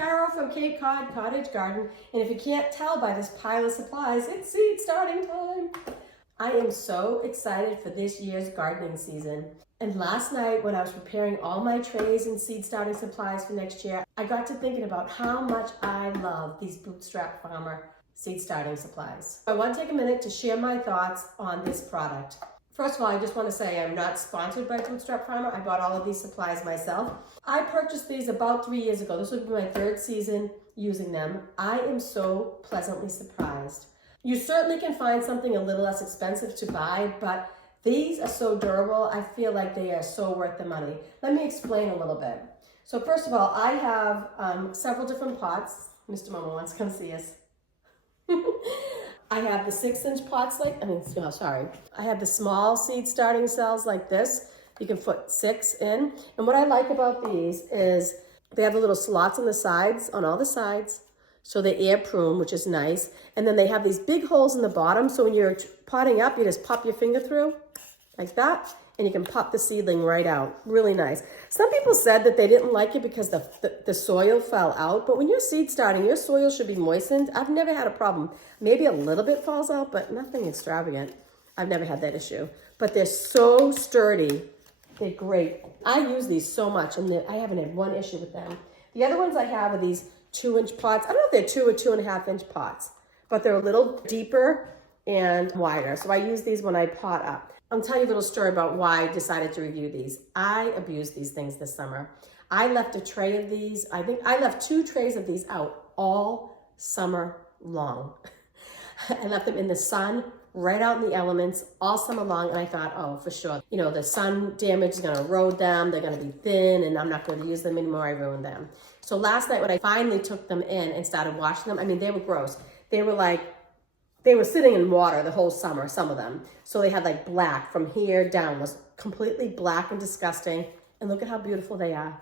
Carol from Cape Cod Cottage Garden, and if you can't tell by this pile of supplies, it's seed starting time. I am so excited for this year's gardening season. And last night when I was preparing all my trays and seed starting supplies for next year, I got to thinking about how much I love these Bootstrap Farmer seed starting supplies. I want to take a minute to share my thoughts on this product. First of all, I just want to say I'm not sponsored by Bootstrap Farmer. I bought all of these supplies myself. I purchased these about 3 years ago. This would be my 3rd season using them. I am so pleasantly surprised. You certainly can find something a little less expensive to buy, but these are so durable. I feel like they are so worth the money. Let me explain a little bit. So first of all, I have several different pots. Mr. Momo wants to come see us. I have the 6-inch pots I have the small seed starting cells like this. You can put 6 in. And what I like about these is they have the little slots on the sides, on all the sides. So they're air prune, which is nice. And then they have these big holes in the bottom. So when you're potting up, you just pop your finger through like that. And you can pop the seedling right out. Really nice. Some people said that they didn't like it because the soil fell out. But when you're seed starting, your soil should be moistened. I've never had a problem. Maybe a little bit falls out, but nothing extravagant. I've never had that issue. But they're so sturdy. They're great. I use these so much, and I haven't had one issue with them. The other ones I have are these 2-inch pots. I don't know if they're 2 or 2.5-inch pots, but they're a little deeper and wider. So I use these when I pot up. I'll tell you a little story about why I decided to review these. I abused these things this summer. I left a tray of these. I think I left 2 trays of these out all summer long. I left them in the sun, right out in the elements all summer long. And I thought, oh, for sure, you know, the sun damage is going to erode them. They're going to be thin and I'm not going to use them anymore. I ruined them. So last night when I finally took them in and started washing them, I mean, they were gross. They were sitting in water the whole summer, some of them. So they had like black from here down, was completely black and disgusting. And look at how beautiful they are.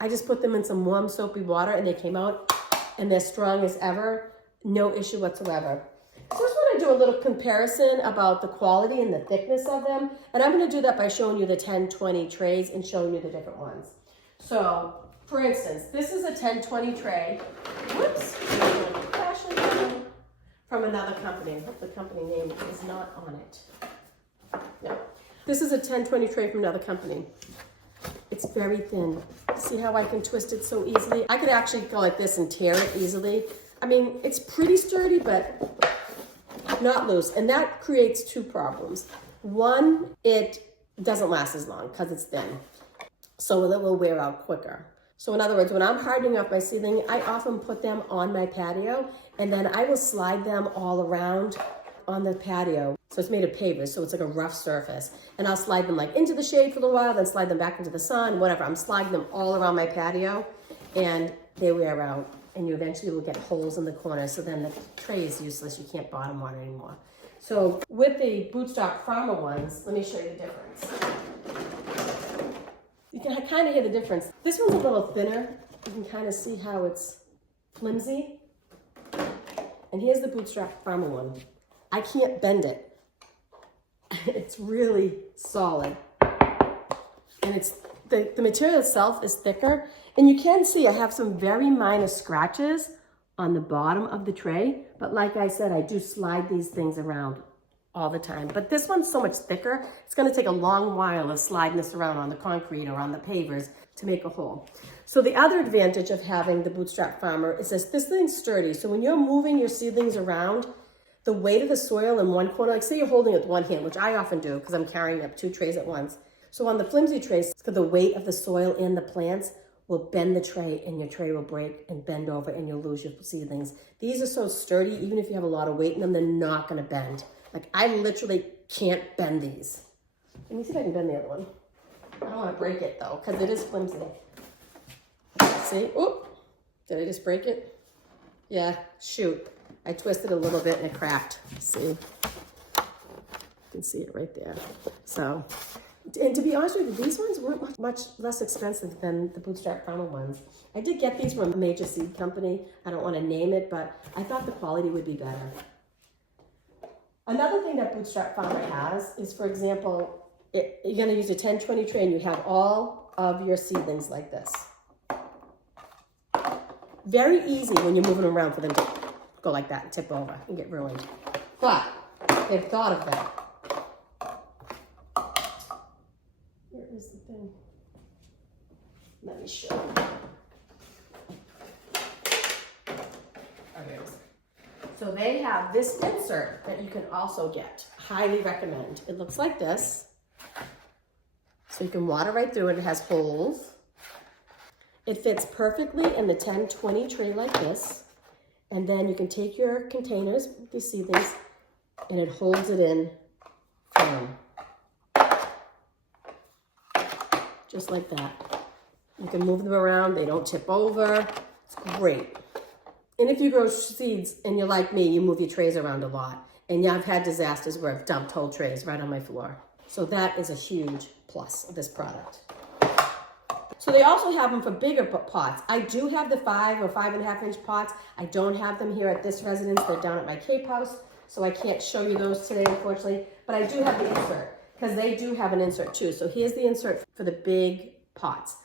I just put them in some warm soapy water and they came out and they're strong as ever. No issue whatsoever. So I just want to do a little comparison about the quality and the thickness of them. And I'm going to do that by showing you the 10-20 trays and showing you the different ones. So for instance, this is a 10-20 tray. Whoops. From another company. I hope the company name is not on it. No. This is a 10-20 tray from another company. It's very thin. See how I can twist it so easily? I could actually go like this and tear it easily. I mean, it's pretty sturdy, but not loose. And that creates 2 problems. One, it doesn't last as long because it's thin. So it will wear out quicker. So in other words, when I'm hardening up my seedling, I often put them on my patio and then I will slide them all around on the patio. So it's made of pavers, so it's like a rough surface. And I'll slide them like into the shade for a little while, then slide them back into the sun, whatever. I'm sliding them all around my patio and they wear out and you eventually will get holes in the corners. So then the tray is useless. You can't bottom water anymore. So with the Bootstrap Farmer ones, let me show you the difference. You can kind of hear the difference. This one's a little thinner. You can kind of see how it's flimsy. And here's the Bootstrap Farmer one. I can't bend it. It's really solid. And it's the material itself is thicker. And you can see I have some very minor scratches on the bottom of the tray. But like I said, I do slide these things around all the time. But this one's so much thicker, it's going to take a long while of sliding this around on the concrete or on the pavers to make a hole. So the other advantage of having the Bootstrap Farmer is this thing's sturdy. So when you're moving your seedlings around, the weight of the soil in one corner, like say you're holding it with one hand, which I often do because I'm carrying up 2 trays at once. So on the flimsy trays, the weight of the soil in the plants will bend the tray and your tray will break and bend over and you'll lose your seedlings. These are so sturdy, even if you have a lot of weight in them, they're not going to bend. Like I literally can't bend these. Let me see if I can bend the other one. I don't want to break it though, because it is flimsy. See? Oop! Did I just break it? Yeah, shoot. I twisted a little bit and it cracked. See? You can see it right there. So, and to be honest with you, these ones weren't much less expensive than the Bootstrap Farmer ones. I did get these from a major seed company. I don't want to name it, but I thought the quality would be better. Another thing that Bootstrap Farmer has is, for example, you're going to use a 10-20 tray and you have all of your seedlings like this. very easy when you're moving around for them to go like that and tip over and get ruined. But they've thought of that. Where is the thing? Let me show you. So they have this insert that you can also get. Highly recommend. It looks like this. So you can water right through it. It has holes. It fits perfectly in the 10-20 tray like this. And then you can take your containers, you see these, and it holds it in firm. Just like that. You can move them around. They don't tip over. It's great. And if you grow seeds and you're like me, you move your trays around a lot. And yeah, I've had disasters where I've dumped whole trays right on my floor. So that is a huge plus of this product. So they also have them for bigger pots. I do have the 5 or 5.5 inch pots. I don't have them here at this residence. They're down at my Cape house. So I can't show you those today, unfortunately. But I do have the insert because they do have an insert too. So here's the insert for the big pots.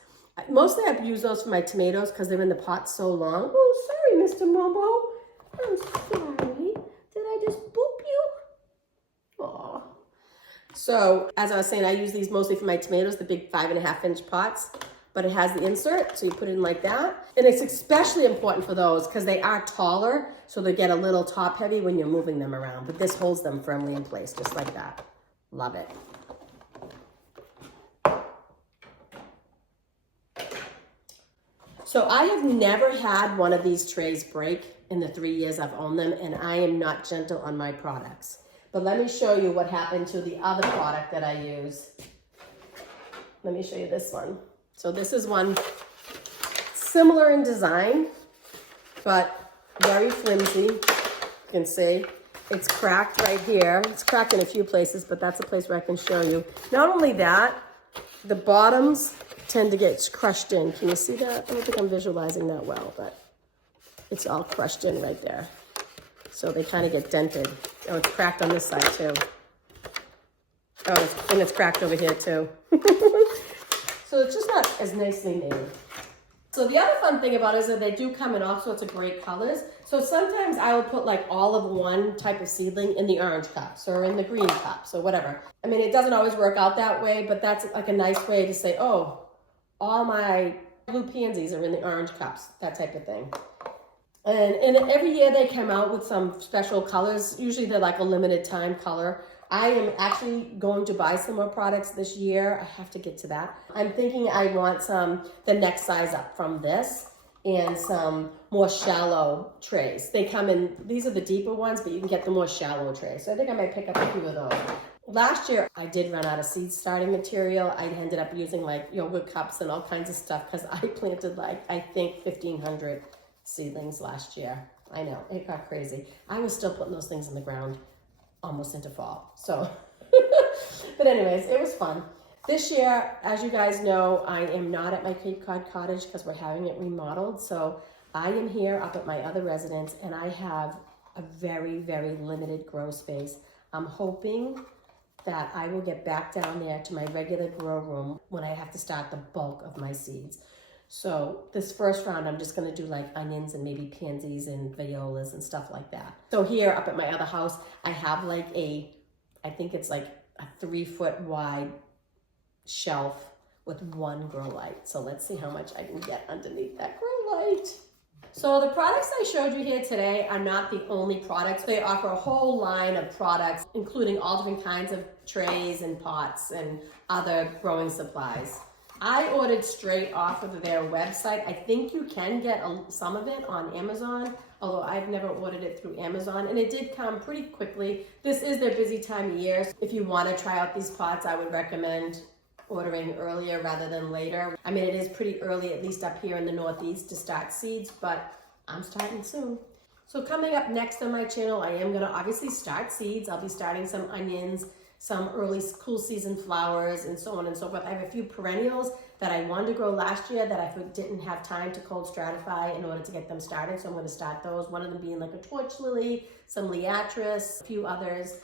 Mostly I've used those for my tomatoes because they're in the pot so long. Oh, sorry, Mr. Momo. I'm sorry. Did I just boop you? Aw. So, as I was saying, I use these mostly for my tomatoes, the big 5.5 inch pots. But it has the insert, so you put it in like that. And it's especially important for those because they are taller, so they get a little top heavy when you're moving them around. But this holds them firmly in place, just like that. Love it. So I have never had one of these trays break in the 3 years I've owned them, and I am not gentle on my products. But let me show you what happened to the other product that I use. Let me show you this one. So this is one similar in design, but very flimsy. You can see it's cracked right here. It's cracked in a few places, but that's a place where I can show you. Not only that, the bottoms tend to get crushed in. Can you see that? I don't think I'm visualizing that well, but it's all crushed in right there. So they kind of get dented. Oh, it's cracked on this side too. Oh, and it's cracked over here too. So it's just not as nicely made. So the other fun thing about it is that they do come in all sorts of great colors. So sometimes I will put like all of one type of seedling in the orange cups or in the green cups or whatever. I mean, it doesn't always work out that way, but that's like a nice way to say, oh, all my blue pansies are in the orange cups, that type of thing. And every year they come out with some special colors. Usually they're like a limited time color. I am actually going to buy some more products this year. I have to get to that. I'm thinking I want the next size up from this and some more shallow trays. They come in, these are the deeper ones, but you can get the more shallow trays. So I think I might pick up a few of those. Last year, I did run out of seed starting material. I ended up using like yogurt cups and all kinds of stuff because I planted like, I think 1,500 seedlings last year. I know, it got crazy. I was still putting those things in the ground almost into fall. So, but anyways, it was fun. This year, as you guys know, I am not at my Cape Cod cottage because we're having it remodeled. So I am here up at my other residence and I have a very, very limited grow space. I'm hoping that I will get back down there to my regular grow room when I have to start the bulk of my seeds. So this first round, I'm just gonna do like onions and maybe pansies and violas and stuff like that. So here up at my other house, I have like I think it's like a 3-foot wide shelf with one grow light. So let's see how much I can get underneath that grow light. So the products I showed you here today are not the only products. They offer a whole line of products, including all different kinds of trays and pots and other growing supplies. I ordered straight off of their website. I think you can get some of it on Amazon, although I've never ordered it through Amazon, and it did come pretty quickly. This is their busy time of year. If you want to try out these pots, I would recommend ordering earlier rather than later. I mean, it is pretty early, at least up here in the Northeast, to start seeds, but I'm starting soon. So coming up next on my channel, I am going to obviously start seeds. I'll be starting some onions, some early cool season flowers, and so on and so forth. I have a few perennials that I wanted to grow last year that I didn't have time to cold stratify in order to get them started, so I'm going to start those. One of them being like a torch lily, some liatris, a few others.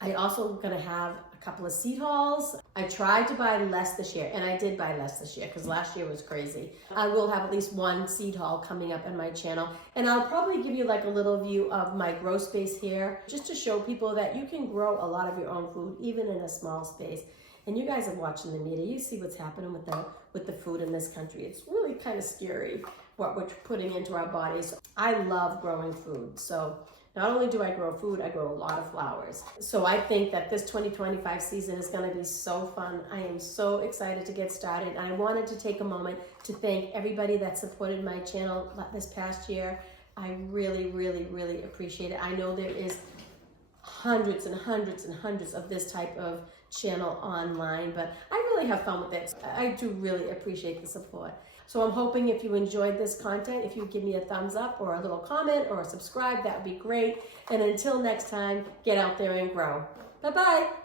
I also going to have a couple of seed hauls. I tried to buy less this year, and I did buy less this year because last year was crazy. I will have at least one seed haul coming up on my channel, and I'll probably give you like a little view of my grow space here, just to show people that you can grow a lot of your own food, even in a small space. And you guys are watching the media. You see what's happening with the food in this country. It's really kind of scary what we're putting into our bodies. I love growing food. So not only do I grow food, I grow a lot of flowers. So I think that this 2025 season is going to be so fun. I am so excited to get started. I wanted to take a moment to thank everybody that supported my channel this past year. I really, really, really appreciate it. I know there is hundreds and hundreds and hundreds of this type of channel online, but I really have fun with it. I do really appreciate the support. So I'm hoping if you enjoyed this content, if you give me a thumbs up or a little comment or a subscribe, that would be great. And until next time, get out there and grow. Bye-bye.